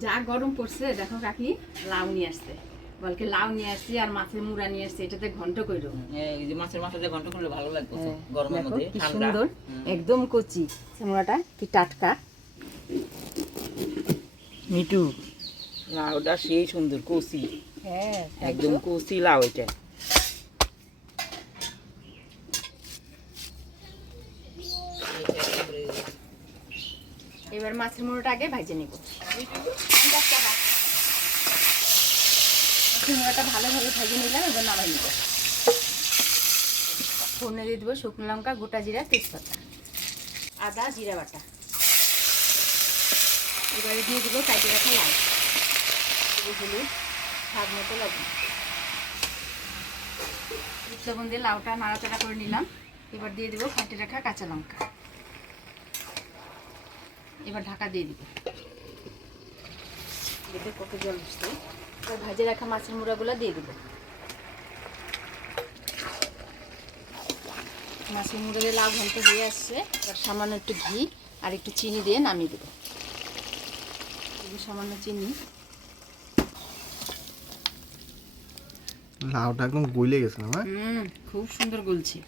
যা গরম পড়ছে দেখো কাকি লাউ নিয়ে আসছে, বলকে লাউ নিয়ে আসছি আর মাছের মুড়া নিয়ে আসছে, এটাতে ঘন্ট কইরো। এই যে মাছের মাথাতে ঘন্ট করলে ভালো লাগবে গরমের মধ্যে, কি ঠান্ডা সুন্দর, একদম কচি মুড়াটা, কি টাটকা। মিঠু লাউটা সেই সুন্দর কচি, হ্যাঁ একদম কচি লাউ এটা। এবার মাছের মুড়োটা আগে ভাজে নিব। মাছের মুড়োটা ভালোভাবে ভেজে নিলাম, এবার নামাই নিব। ফোড়নে দিয়ে দেবো শুকনো লঙ্কা, গোটা জিরা, তেজপাতা, আদা, জিরা বাটা। এবারে দিয়ে দেবো কাটে রাখা লাউ, হলুদ, স্বাদ মতো লবণ। লবণ দিয়ে লাউটা নাড়াচাড়া করে নিলাম। এবার দিয়ে দেবো কাটে রাখা কাঁচা লঙ্কা। এবার ঢাকা দিয়ে দিব। দেখে কত জল উঠছে। এবার ভাজে রাখা মাছের মুড়াগুলো দিয়ে দেবো। মাছের মুড়ে দিয়ে লাউ ঘন্ট হয়ে আসছে। এবার সামান্য একটু ঘি আর একটু চিনি দিয়ে নামিয়ে দেবো। সামান্য চিনি। লাউটা একদম গলে গেছে না? খুব সুন্দর গলছে।